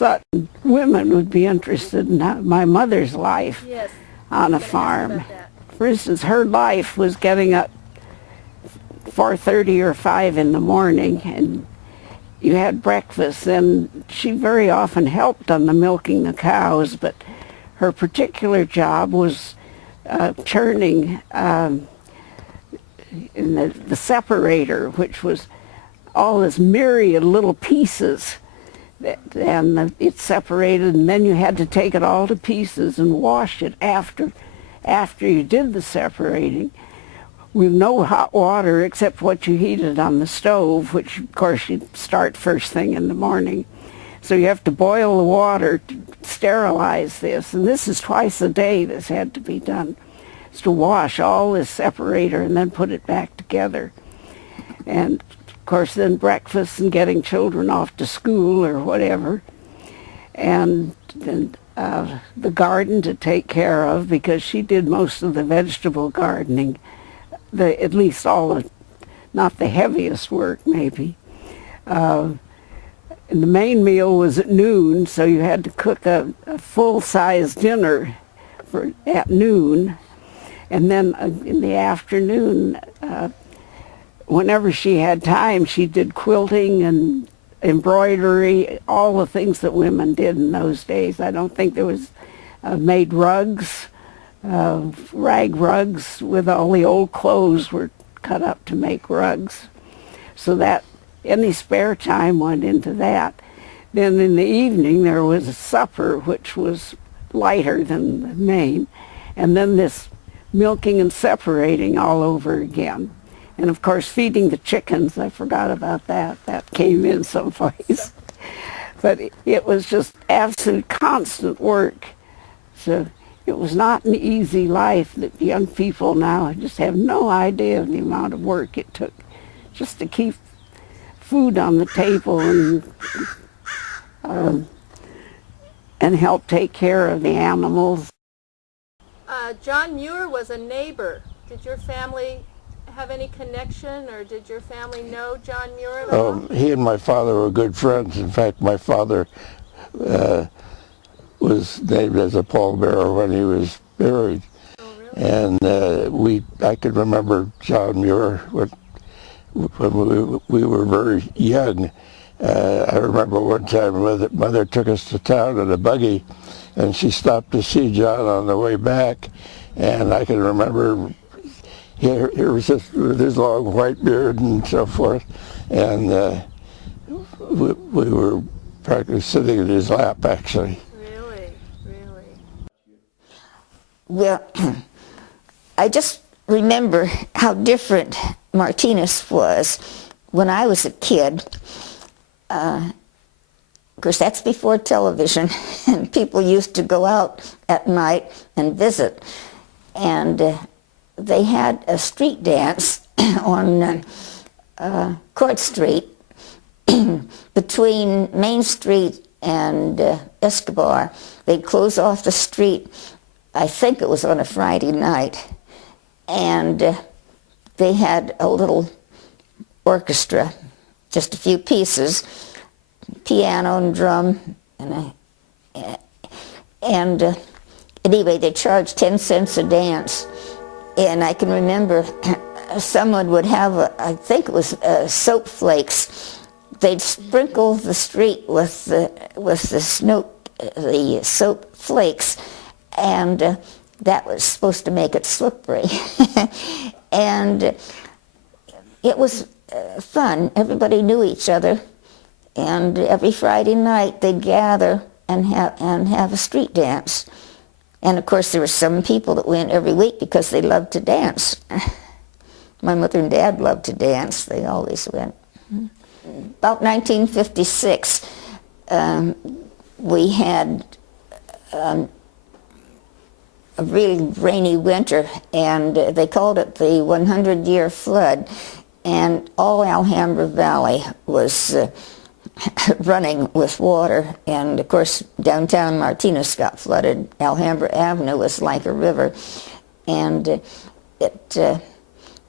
thought women would be interested in my mother's life Yes. on a farm. For instance, her life was getting up 4:30 or 5 in the morning, and you had breakfast, and she very often helped on the milking the cows, but her particular job was churning in the separator, which was all this myriad little pieces, and it separated, and then you had to take it all to pieces and wash it after you did the separating, with no hot water except what you heated on the stove, which of course you'd start first thing in the morning. So you have to boil the water to sterilize this, and this is twice a day this had to be done. It's to wash all this separator and then put it back together. And of course then breakfast and getting children off to school or whatever. And then the garden to take care of, because she did most of the vegetable gardening, at least not the heaviest work maybe. And the main meal was at noon, so you had to cook a full-size dinner at noon. And then in the afternoon, whenever she had time, she did quilting and embroidery, all the things that women did in those days. I don't think there was made rugs, rag rugs with all the old clothes were cut up to make rugs. So that any spare time went into that. Then in the evening there was a supper, which was lighter than the main, and then this milking and separating all over again. And of course feeding the chickens, I forgot about that. That came in someplace. But it was just absolute constant work. So it was not an easy life that young people now just have no idea of the amount of work it took just to keep food on the table and help take care of the animals. John Muir was a neighbor. Did your family have any connection, or did your family know John Muir at all? He and my father were good friends. In fact, my father was named as a pallbearer when he was buried. Oh, really? And I could remember John Muir when we were very young. I remember one time Mother took us to town in a buggy, and she stopped to see John on the way back, and I can remember here was just with his long white beard and so forth, and we were practically sitting in his lap, actually. Really, really. Well, I just remember how different Martinez was when I was a kid. Of course, that's before television, and people used to go out at night and visit. And they had a street dance on Court Street between Main Street and Escobar. They'd close off the street, I think it was on a Friday night, and they had a little orchestra, just a few pieces, piano and drum, and anyway, they charged 10 cents a dance. And I can remember someone would have, I think it was soap flakes. They'd sprinkle the street with the soap flakes, and that was supposed to make it slippery. And it was fun. Everybody knew each other, and every Friday night they'd gather and have a street dance. And of course there were some people that went every week because they loved to dance. My mother and dad loved to dance. They always went. About 1956, we had a really rainy winter, and they called it the 100-year flood, and all Alhambra Valley was running with water, and of course downtown Martinez got flooded. Alhambra Avenue was like a river, and it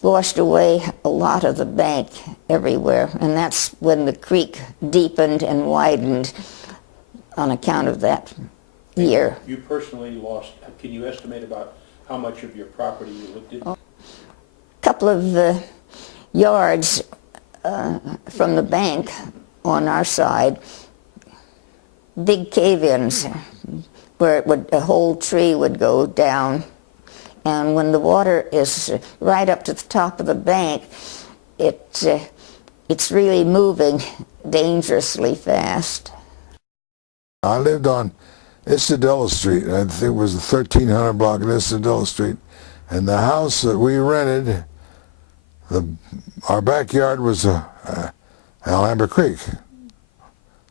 washed away a lot of the bank everywhere, and that's when the creek deepened and widened on account of that year. You personally lost, can you estimate about how much of your property you did? A couple of yards from the bank on our side, big cave-ins where a whole tree would go down. And when the water is right up to the top of the bank, it's really moving dangerously fast. I lived on Istadilla Street. I think it was the 1300 block of Istadilla Street. And the house that we rented, our backyard was Alhambra Creek.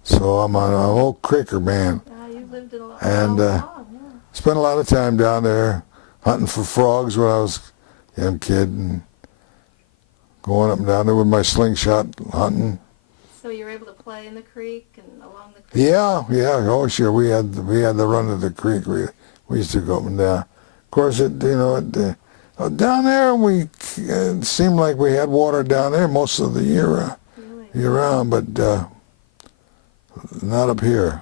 So I'm an old creeker man. You lived in a lot. And spent a lot of time down there hunting for frogs when I was a young kid, and going up and down there with my slingshot hunting. So you were able to play in the creek and along the creek? Yeah, oh sure, we had the run of the creek. We used to go up and down. Of course, down there it seemed like we had water down there most of the year round, but not up here.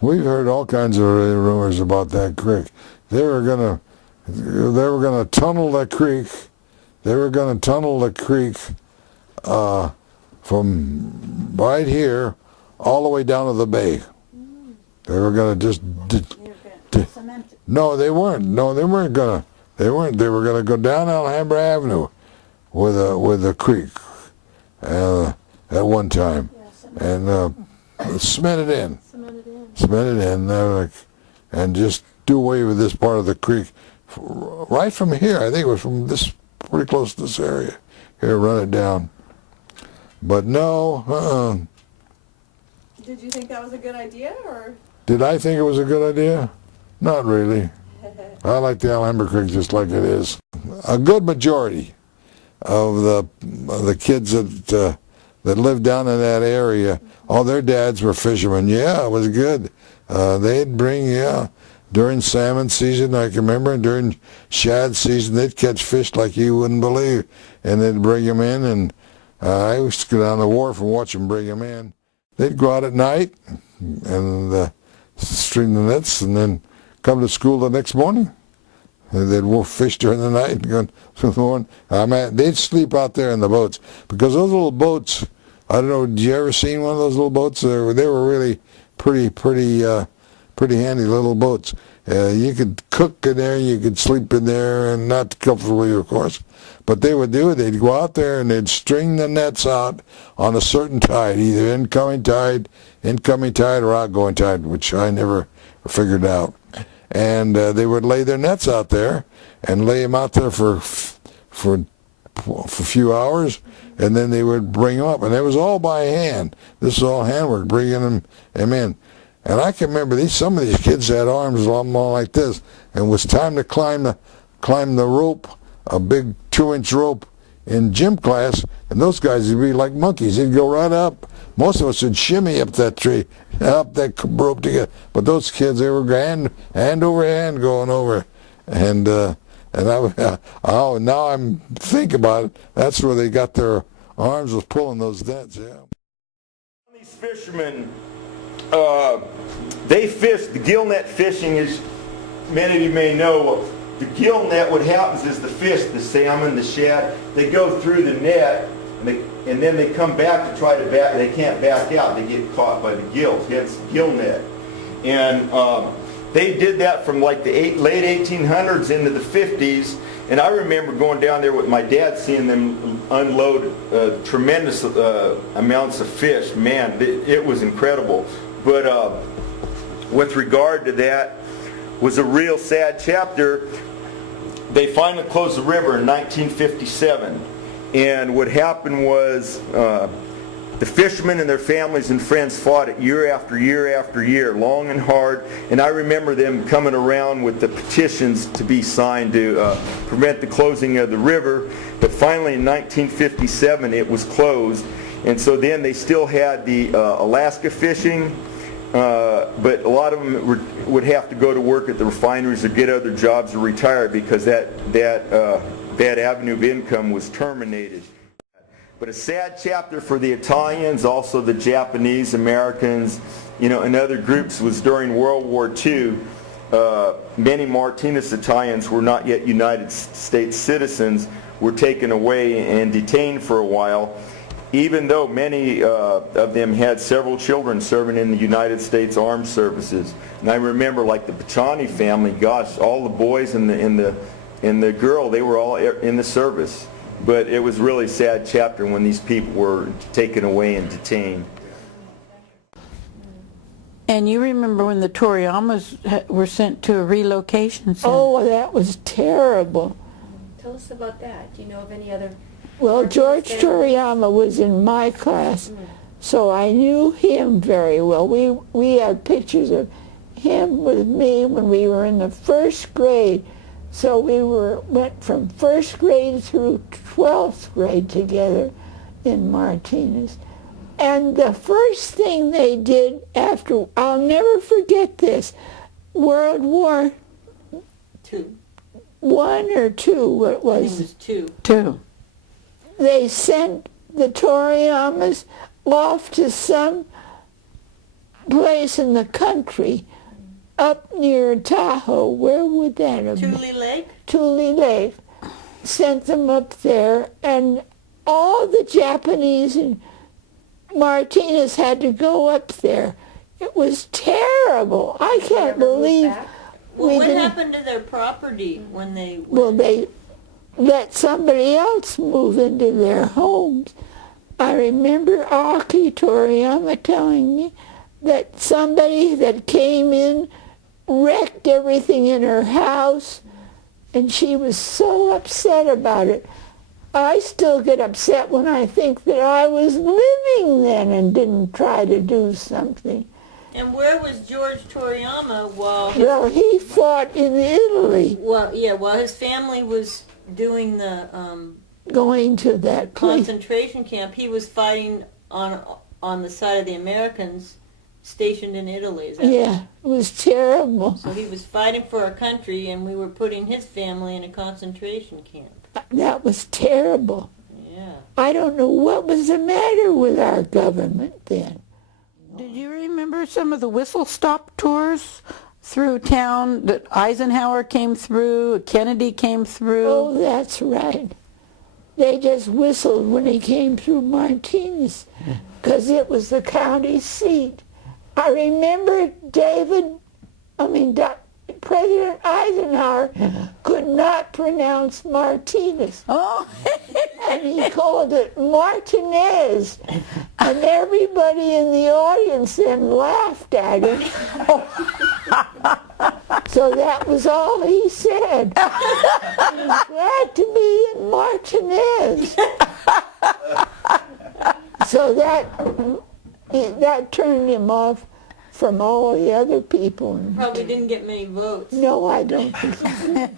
We've heard all kinds of rumors about that creek. They were gonna tunnel that creek. They were gonna tunnel the creek from right here all the way down to the bay. They were gonna just no, they weren't. No, they weren't gonna. They weren't. They were gonna go down Alhambra Avenue with a creek at one time, and cement it in. Cement it in, and just do away with this part of the creek right from here. I think it was from this, pretty close to this area here, run it down. But no, Did you think that was a good idea, or? Did I think it was a good idea? Not really. I like the Alhambra Creek just like it is. A good majority of the kids that lived down in that area, all their dads were fishermen. Yeah, it was good. They'd bring, during salmon season, I can remember, and during shad season, they'd catch fish like you wouldn't believe, and they'd bring them in, and I used to go down the wharf and watch them bring them in. They'd go out at night and string the nets, and then come to school the next morning. And they'd fish during the night and go to the morning. They'd sleep out there in the boats, because those little boats, I don't know, did you ever seen one of those little boats? They were really pretty handy little boats. You could cook in there, you could sleep in there, and not comfortably, of course. But they would do it. They'd go out there and they'd string the nets out on a certain tide, either incoming tide, or outgoing tide, which I never figured out. And they would lay their nets out there and lay them out there for a few hours, and then they would bring them up. And it was all by hand. This is all handwork, bringing them in. And I can remember some of these kids had arms a lot more like this, and it was time to climb the rope, a big 2-inch rope in gym class, and those guys would be like monkeys. They'd go right up. Most of us would shimmy up that tree, up that rope together. But those kids, they were hand over hand going over. And now I'm thinking about it, that's where they got their arms, was pulling those nets, yeah. These fishermen, they fish, the gill net fishing, as many of you may know, the gill net, what happens is the fish, the salmon, the shad, they go through the net, and then they come back to try to they can't back out, they get caught by the gills, hence gill net. And they did that from like the late 1800s into the 50s, and I remember going down there with my dad, seeing them unload tremendous amounts of fish. Man, it was incredible. But with regard to that, was a real sad chapter. They finally closed the river in 1957, and what happened was the fishermen and their families and friends fought it year after year after year, long and hard. And I remember them coming around with the petitions to be signed to prevent the closing of the river. But finally in 1957 it was closed. And so then they still had the Alaska fishing, but a lot of them would have to go to work at the refineries or get other jobs or retire, because that avenue of income was terminated. But a sad chapter for the Italians, also the Japanese, Americans, and other groups was during World War II, many Martinez Italians were not yet United States citizens, were taken away and detained for a while, even though many of them had several children serving in the United States Armed Services. And I remember, like the Pachani family, gosh, all the boys and the girl, they were all in the service. But it was really a sad chapter when these people were taken away and detained. And you remember when the Toriyamas were sent to a relocation center? Oh, that was terrible. Tell us about that. Do you know of any other? Well, George Toriyama was in my class, so I knew him very well. We had pictures of him with me when we were in the first grade. So we went from first grade through 12th grade together in Martinez. And the first thing they did after, I'll never forget this, World War II. I or II, what was I think it was two. Two. They sent the Toriyamas off to some place in the country up near Tahoe. Where would that have been? Tule Lake? Tule Lake. Sent them up there, and all the Japanese and Martinez had to go up there. It was terrible. I can't believe Well, we what didn't. happened to their property when they went? Well, they let somebody else move into their homes. I remember Aki Toriyama telling me that somebody that came in wrecked everything in her house, and she was so upset about it. I still get upset when I think that I was living then and didn't try to do something. And where was George Toriyama while Well, he fought in Italy, while his family was doing the going to that place. concentration camp? He was fighting on the side of the Americans stationed in Italy. Is that Yeah, it was terrible. So he was fighting for our country, and we were putting his family in a concentration camp. That was terrible. Yeah. I don't know what was the matter with our government then. Did you remember some of the whistle-stop tours through town that Eisenhower came through, Kennedy came through? Oh, that's right. They just whistled when he came through Martinez because it was the county seat. I remember President Eisenhower could not pronounce Martinez. Oh, And he called it Martinez. And everybody in the audience then laughed at him. So that was all he said. He was glad to be in Martinez. So that turned him off from all the other people. Probably didn't get many votes. No, I don't think so.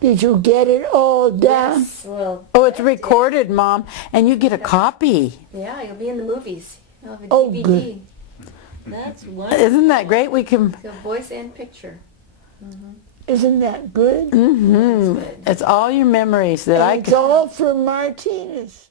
Did you get it all down? Yes. Well, oh, it's recorded, Mom, and you get a copy. yeah, you'll be in the movies. You'll have a Oh, DVD. good. That's wonderful. Isn't that great? We can. So voice and picture. Isn't that good? Mm-hmm. It's all your memories that I And it's could. all for Martinez.